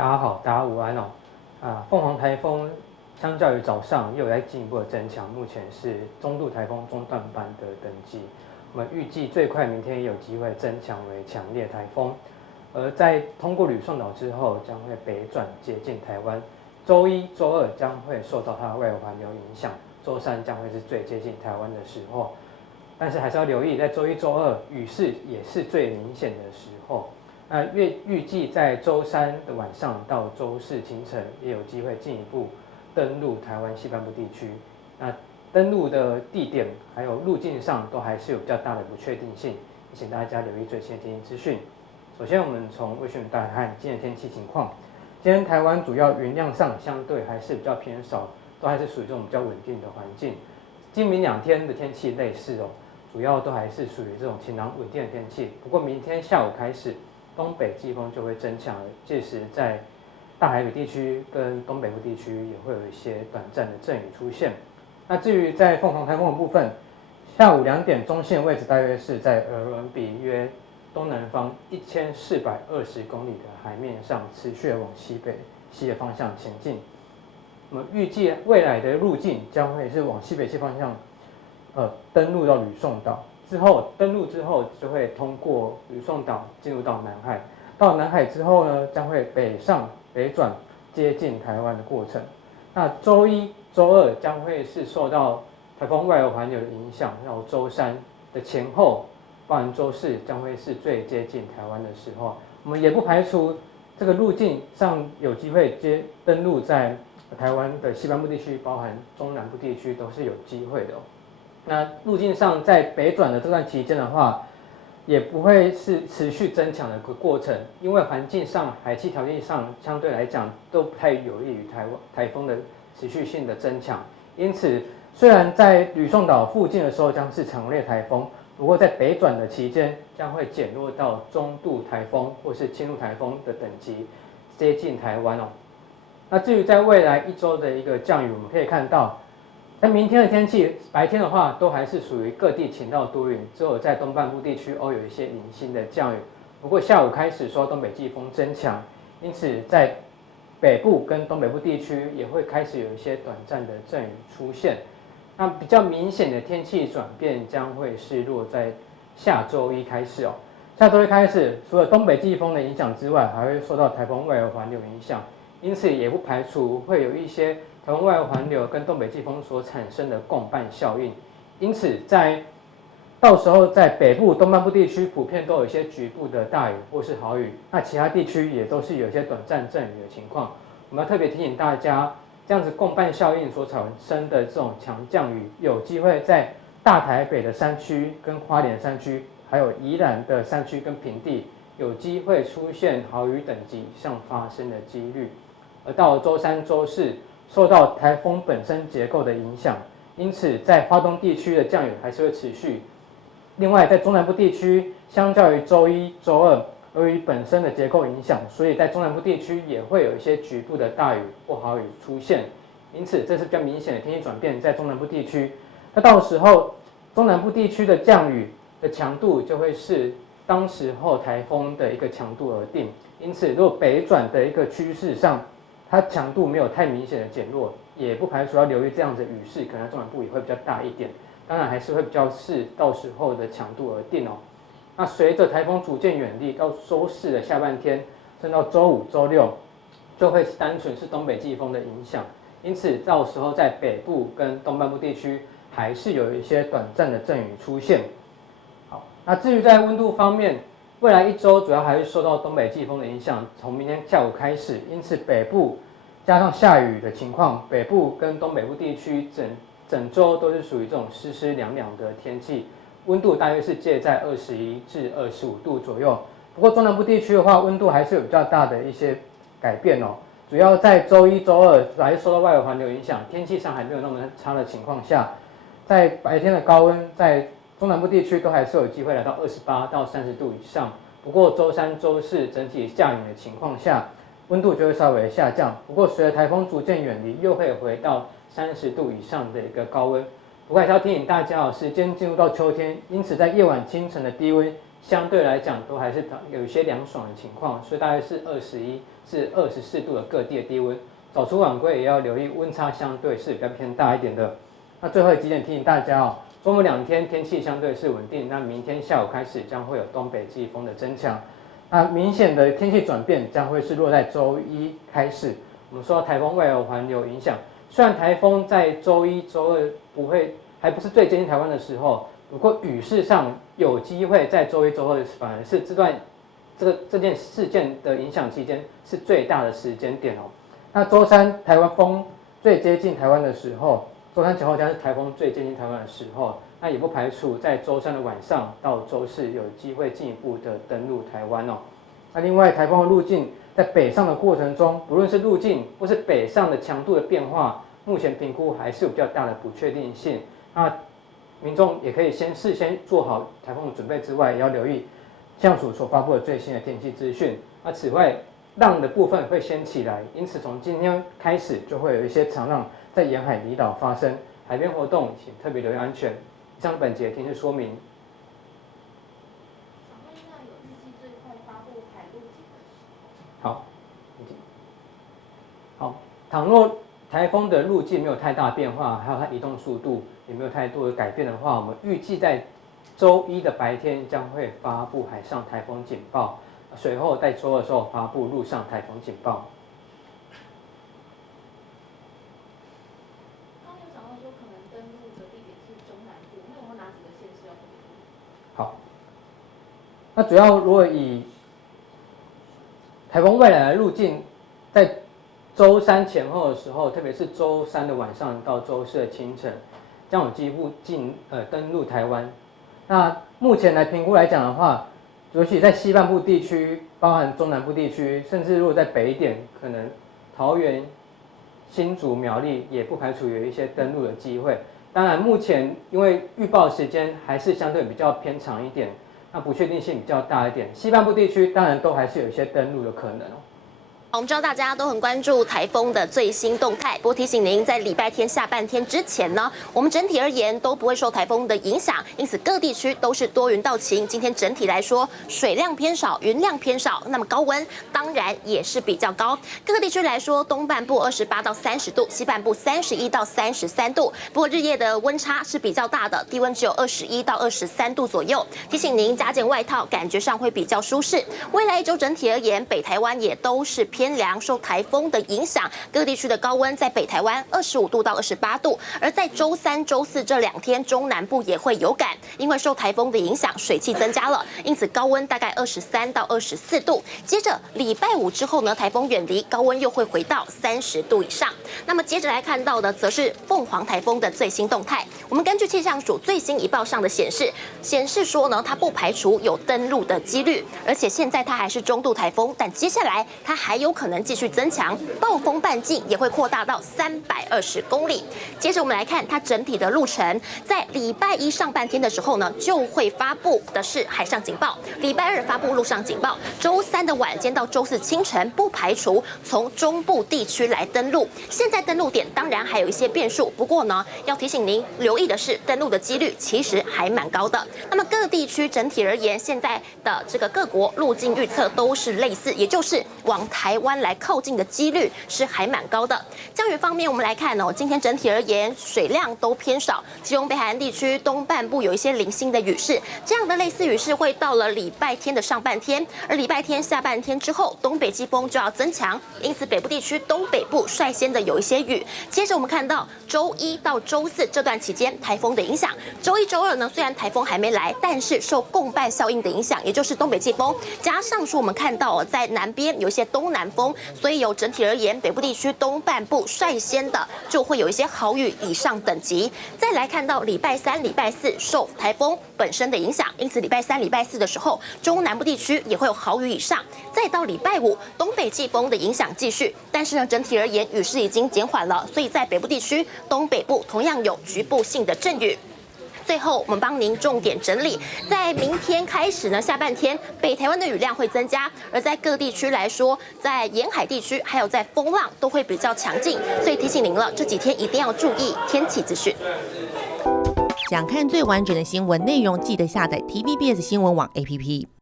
大家好，大家午安哦。凤凰台风相较于早上又有在进一步的增强，目前是中度台风中段班的等级。我们预计最快明天也有机会增强为强烈台风，而在通过吕宋岛之后，将会北转接近台湾。周一、周二将会受到它的外围环流影响，周三将会是最接近台湾的时候。但是还是要留意，在周一、周二雨势也是最明显的时候。预计在周三的晚上到周四清晨，也有机会进一步登陆台湾西半部地区。那登陆的地点还有路径上都还是有比较大的不确定性，请大家留意最新的天气资讯。首先，我们从卫星云带来看今天的天气情况。今天台湾主要云量上相对还是比较偏少，都还是属于这种比较稳定的环境。今明两天的天气类似哦，主要都还是属于这种晴朗稳定的天气。不过明天下午开始，东北季风就会增强了，届时在大海北地区跟东北部地区也会有一些短暂的阵雨出现。那至于在凤凰台风的部分，下午2点中线位置大约是在尔伦比约东南方1420公里的海面上，持续往西的方向前进。我们预计未来的路径将会是往西北西方向，登陆到吕宋岛。之后登陆之后，就会通过吕宋岛进入到南海。到南海之后呢，将会北上北转接近台湾的过程。那周一、周二将会是受到台风外围环流的影响，然后周三的前后，包含周四将会是最接近台湾的时候。我们也不排除这个路径上有机会登陆在台湾的西半部地区，包含中南部地区都是有机会的哦。那路径上在北转的这段期间的话，也不会是持续增强的一个过程，因为环境上、海气条件上相对来讲都不太有利于台风的持续性的增强。因此，虽然在吕宋岛附近的时候将是强烈台风，不过在北转的期间将会减弱到中度台风或是轻度台风的等级，接近台湾哦。那至于在未来一周的一个降雨，我们可以看到。在明天的天气，白天的话都还是属于各地晴到多云，只有在东半部地区有一些零星的降雨。不过下午开始受东北季风增强，因此在北部跟东北部地区也会开始有一些短暂的阵雨出现。那比较明显的天气转变将会是落在下周一开始哦。下周一开始，除了东北季风的影响之外，还会受到台风外围环流影响，因此也不排除会有一些台风外围环流跟东北季风所产生的共伴效应，因此到时候在北部、东半部地区普遍都有一些局部的大雨或是豪雨，那其他地区也都是有一些短暂阵雨的情况。我们要特别提醒大家，这样子共伴效应所产生的这种强降雨，有机会在大台北的山区跟花莲山区，还有宜兰的山区跟平地，有机会出现豪雨等级以上发生的几率。而到周三、周四，受到台风本身结构的影响，因此在花东地区的降雨还是会持续。另外，在中南部地区，相较于周一、周二，由于本身的结构影响，所以在中南部地区也会有一些局部的大雨或豪雨出现。因此，这是比较明显的天气转变在中南部地区。那到时候，中南部地区的降雨的强度就会是当时候台风的一个强度而定。因此，如果北转的一个趋势上，它强度没有太明显的减弱，也不排除要留意这样的雨势，可能中南部也会比较大一点。当然还是会比较视到时候的强度而定哦。那随着台风逐渐远离，到周四的下半天，甚至到周五、周六，就会单纯是东北季风的影响。因此，到时候在北部跟东半部地区，还是有一些短暂的阵雨出现。好，那至于在温度方面，未来一周主要还是受到东北季风的影响，从明天下午开始，因此北部加上下雨的情况，北部跟东北部地区整周都是属于这种湿湿凉凉的天气，温度大约是介在21至25度左右。不过中南部地区的话，温度还是有比较大的一些改变哦。主要在周一、周二还是受到外围环流影响，天气上还没有那么差的情况下，在白天的高温在中南部地区都还是有机会来到28到30度以上。不过周三、周四整体下雨的情况下，温度就会稍微下降。不过随着台风逐渐远离，又会回到30度以上的一个高温。不过还是要提醒大家哦，时间进入到秋天，因此在夜晚清晨的低温相对来讲都还是有一些凉爽的情况，所以大概是21至24度的各地的低温。早出晚归也要留意温差相对是比较偏大一点的。那最后几点提醒大家哦，周末2天天气相对是稳定，那明天下午开始将会有东北季风的增强。那明显的天气转变将会是落在周一开始。我们说台风外围环流影响，虽然台风在周一、周二还不是最接近台湾的时候，不过雨势上有机会在周一、周二反而是这件事件的影响期间是最大的时间点哦。那周三台湾风最接近台湾的时候，周三前后将是台风最接近台湾的时候，那也不排除在周三的晚上到周四有机会进一步的登陆台湾哦。那另外台风的路径在北上的过程中，不论是路径或是北上的强度的变化，目前评估还是有比较大的不确定性。那民众也可以事先做好台风的准备之外，也要留意气象署所发布的最新的天气资讯。那此外，浪的部分会先起来，因此从今天开始就会有一些长浪在沿海离岛发生，海边活动请特别留意安全。以上本节天气说明。想问一下，有预计最快发布海陆警的时候？好，倘若台风的路径没有太大变化，还有它移动速度也没有太多的改变的话，我们预计在周一的白天将会发布海上台风警报，随后在周二的时候发布陆上台风警报。刚有讲到说可能登陆的地点是中南部，那有没有哪几个县市要特别注意？好，那主要如果以台风未来的路径，在周三前后的时候，特别是周三的晚上到周四的清晨，将有机会登陆台湾。那目前来评估来讲的话，尤其在西半部地区，包含中南部地区，甚至如果在北一点，可能桃园、新竹、苗栗也不排除有一些登陆的机会。当然，目前因为预报时间还是相对比较偏长一点，那不确定性比较大一点。西半部地区当然都还是有一些登陆的可能哦。我们知道大家都很关注台风的最新动态，不过提醒您，在礼拜天下半天之前呢，我们整体而言都不会受台风的影响，因此各地区都是多云到晴。今天整体来说，水量偏少，云量偏少，那么高温当然也是比较高。各个地区来说，东半部28到30度，西半部31到33度。不过日夜的温差是比较大的，低温只有21到23度左右。提醒您加件外套，感觉上会比较舒适。未来一周整体而言，北台湾也都是偏凉，受台风的影响，各地区的高温在北台湾25度到28度，而在周三、周四这2天，中南部也会有感，因为受台风的影响，水汽增加了，因此高温大概23到24度。接着礼拜5之后呢，台风远离，高温又会回到30度以上。那么接着来看到的，则是凤凰台风的最新动态。我们根据气象署最新一报上的显示说呢，它不排除有登陆的几率，而且现在它还是中度台风，但接下来它还有可能继续增强，暴风半径也会扩大到320公里。接着我们来看它整体的路程，在礼拜1上半天的时候呢，就会发布的是海上警报，礼拜2发布陆上警报，周3的晚间到周4清晨不排除从中部地区来登陆。现在登陆点当然还有一些变数，不过呢，要提醒您留意的是，登陆的几率其实还蛮高的。那么各地区整体而言，现在的这个各国路径预测都是类似，也就是往台湾来靠近的几率是还蛮高的。降雨方面，我们来看哦，今天整体而言水量都偏少，其中北海岸地区东半部有一些零星的雨势，这样的类似雨势会到了礼拜天的上半天，而礼拜天下半天之后，东北季风就要增强，因此北部地区东北部率先的有一些雨。接着我们看到周1到周4这段期间台风的影响，周1、周2呢虽然台风还没来，但是受共伴效应的影响，也就是东北季风加上说我们看到在南边有一些东南风，所以有整体而言，北部地区东半部率先的就会有一些豪雨以上等级。再来看到礼拜3、礼拜4受台风本身的影响，因此礼拜3、礼拜4的时候，中南部地区也会有豪雨以上。再到礼拜5，东北季风的影响继续，但是呢，整体而言雨势已经减缓了，所以在北部地区、东北部同样有局部性的阵雨。最后，我们帮您重点整理，在明天开始呢，下半天北台湾的雨量会增加，而在各地区来说，在沿海地区还有在风浪都会比较强劲，所以提醒您了，这几天一定要注意天气资讯。想看最完整的新闻内容，记得下载 TVBS 新闻网 APP。